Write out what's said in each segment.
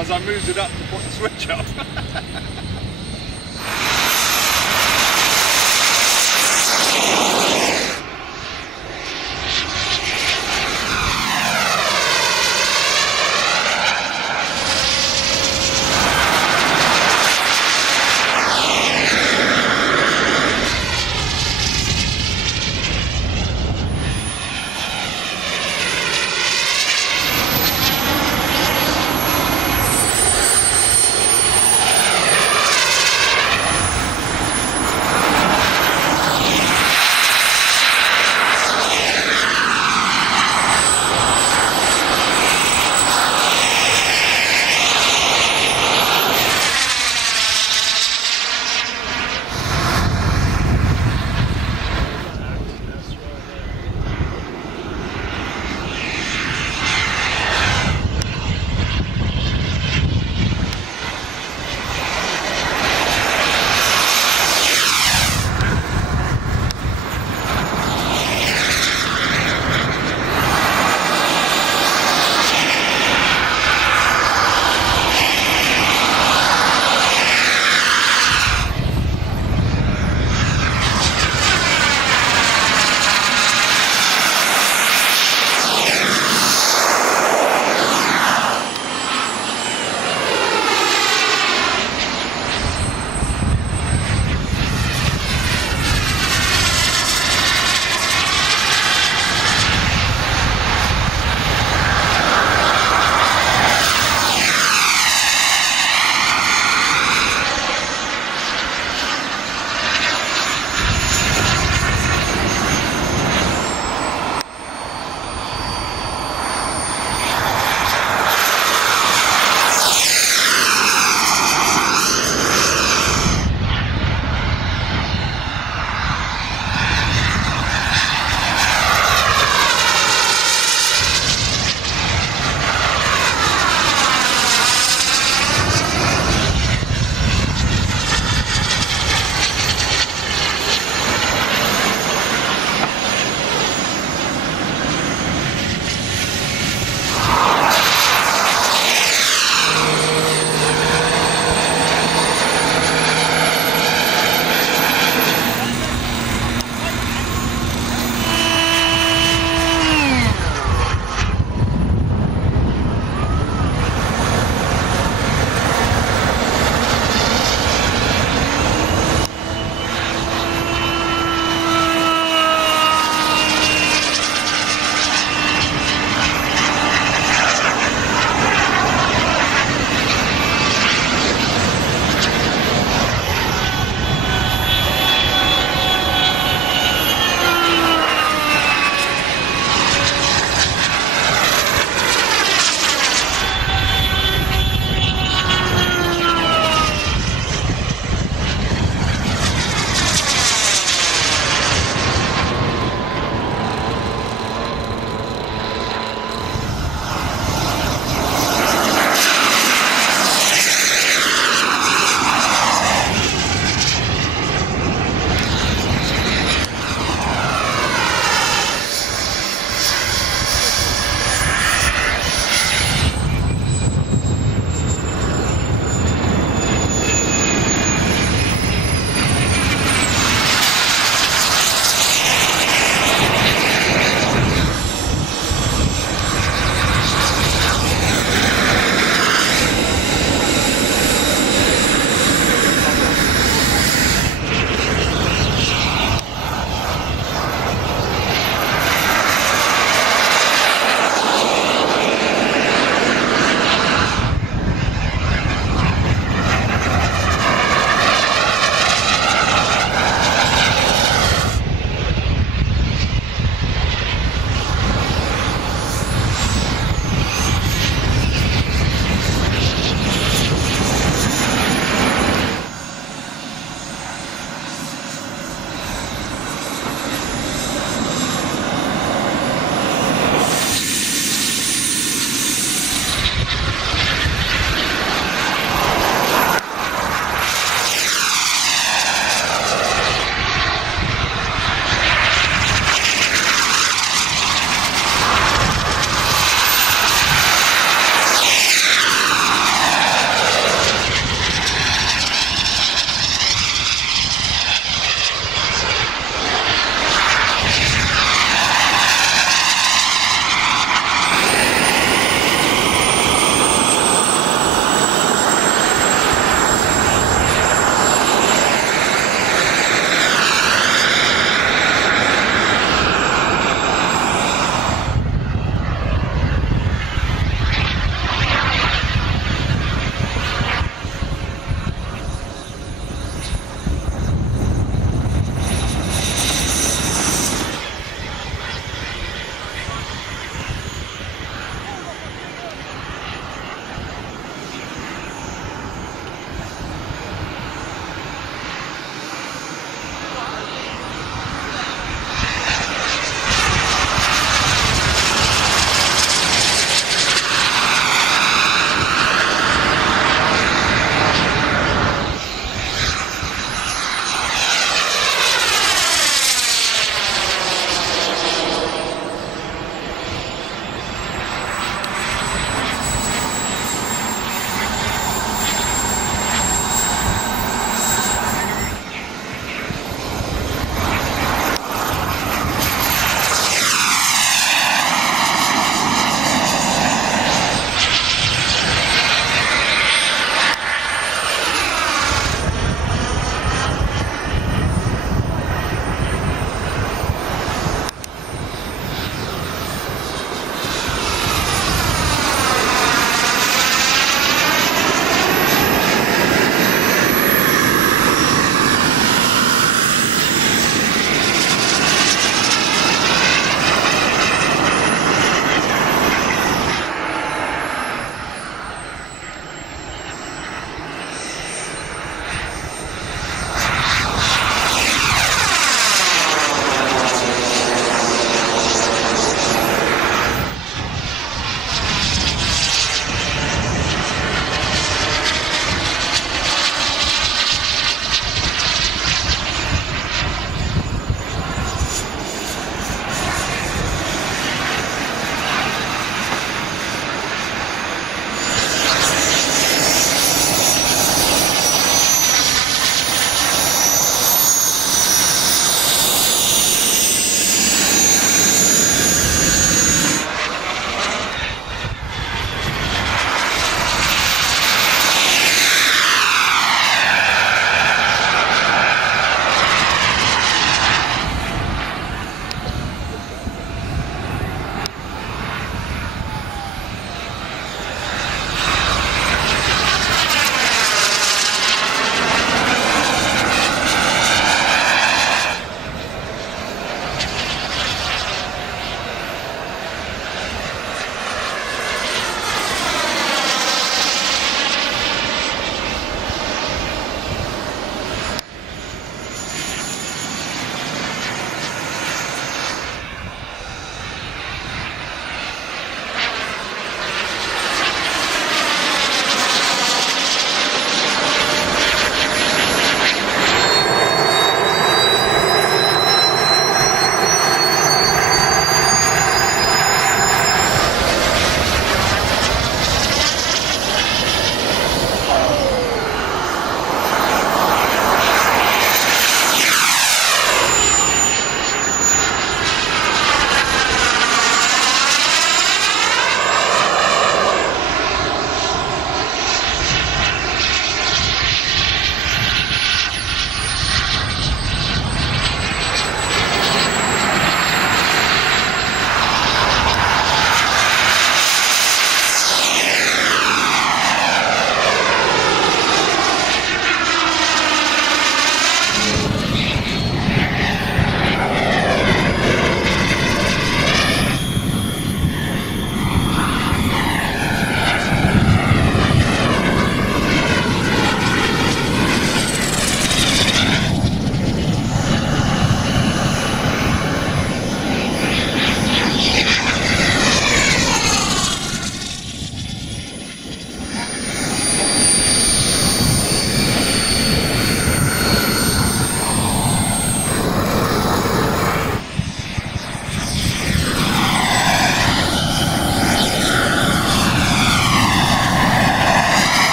as I moved it up to put the switch up.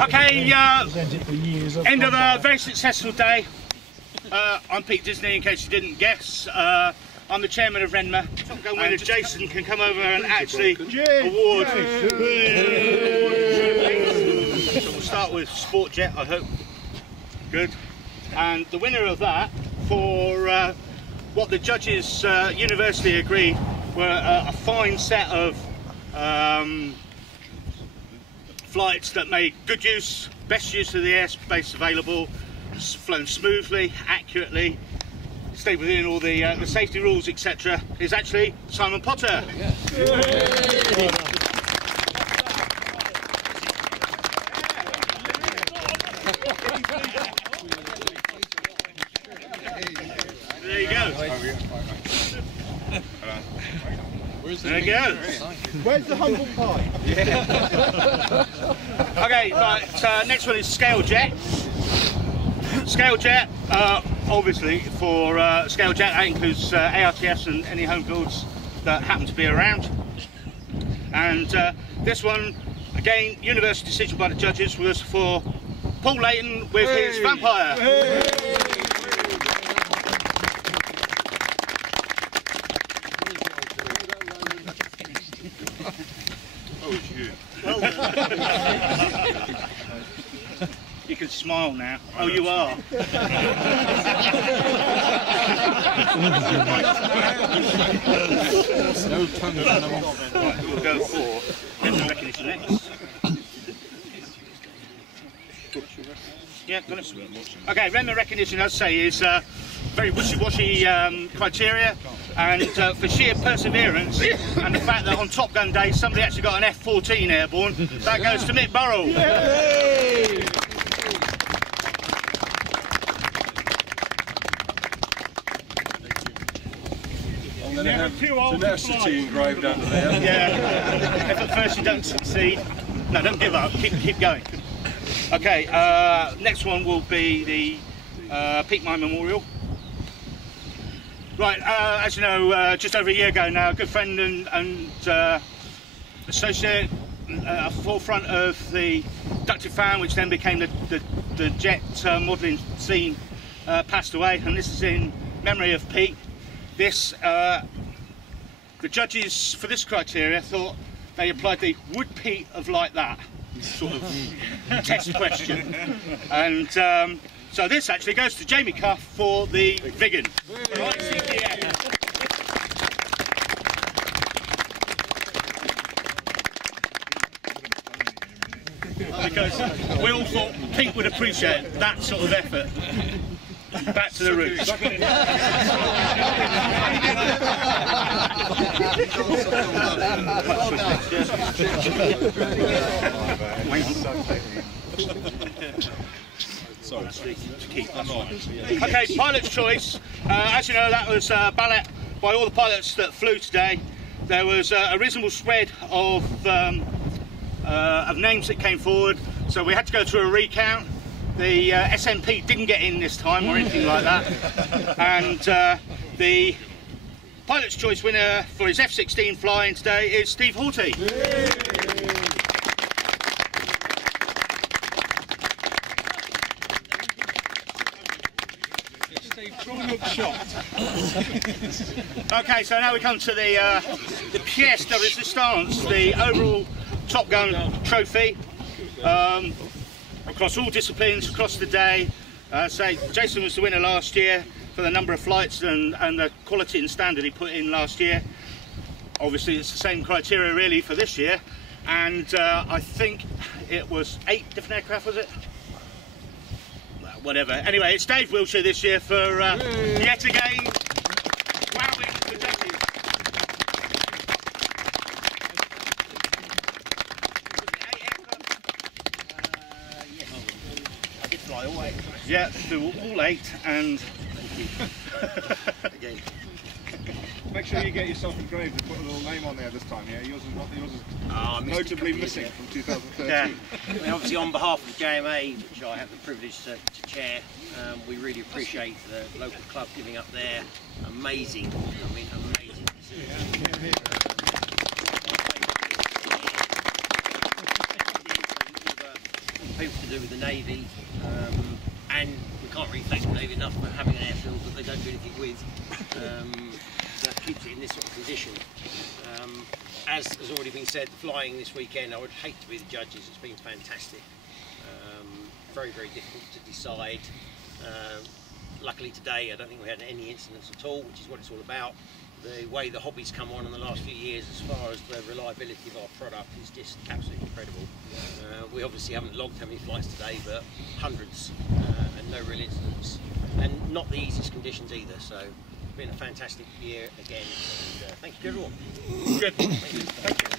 Okay, end of a very successful day. I'm Pete Disney, in case you didn't guess. I'm the chairman of RNMAA. Top Gun winner Jason can come over and actually award. So we'll start with Sport Jet, I hope. Good. And the winner of that, for what the judges universally agreed were a fine set of flights that made good use, best use of the airspace available, flown smoothly, accurately, stayed within all the safety rules, etc., is actually Simon Potter. Yeah. There you go. There you go. Where's the humble pie? Yeah. Okay, right, next one is Scale Jet. Scale Jet, obviously for Scale Jet, that includes ARTS and any home builds that happen to be around. And this one, again, universal decision by the judges, was for Paul Layton with his Vampire. Oh, it's you. You can smile now. Oh, you are. No tongue animal. Right, we'll go for RNMAA recognition next. Yeah, got it. Okay, RNMAA recognition, as I say, is very wishy-washy criteria, and for sheer perseverance and the fact that on Top Gun Day somebody actually got an F-14 airborne, that goes to Mick Burrell. Yay! I'm going to have tenacity engraved under there. Yeah, if at first you don't succeed, no, don't give up, keep going. Okay, next one will be the Peak Mine Memorial. Right, as you know, just over a year ago now, a good friend and associate, forefront of the ducted fan, which then became the jet modelling scene, passed away, and this is in memory of Pete. This, the judges for this criteria thought they applied the would Pete have liked that sort of test question, and so this actually goes to Jamie Cuff for the Vigan. Right, CPA. Because we all thought Pete would appreciate that sort of effort. Back to the roots. Okay, pilot's choice. As you know, that was ballot by all the pilots that flew today. There was a reasonable spread of names that came forward, so we had to go through a recount. The SNP didn't get in this time or anything like that, and the pilot's choice winner for his F-16 flying today is Steve Hawty. Okay, so now we come to the pièce de résistance, the overall Top Gun trophy. Across all disciplines, across the day. So Jason was the winner last year for the number of flights and the quality and standard he put in last year. Obviously it's the same criteria really for this year, and I think it was 8 different aircraft, was it? Well, whatever. Anyway, it's Dave Wiltshire this year for yet again wowing the judges. All 8. Yeah, do all 8 and Again. Make sure you get yourself engraved and put a little name on there this time. Yeah, yours is notably missing from 2013. Yeah. I mean, obviously, on behalf of JMA, which I have the privilege to chair, we really appreciate the local club giving up their amazing, I mean, amazing decision. people to do with the Navy, and we can't really thank the Navy enough for having an airfield that they don't do anything with, that keeps it in this sort of condition. As has already been said, the flying this weekend, I would hate to be the judges, it's been fantastic. Very, very difficult to decide. Luckily today, I don't think we had any incidents at all, which is what it's all about. The way the hobby's come on in the last few years as far as the reliability of our product is just absolutely incredible. We obviously haven't logged how many flights today, but hundreds, and no real incidents. And not the easiest conditions either, so it's been a fantastic year again. And, thank you to everyone. Good. Thank you.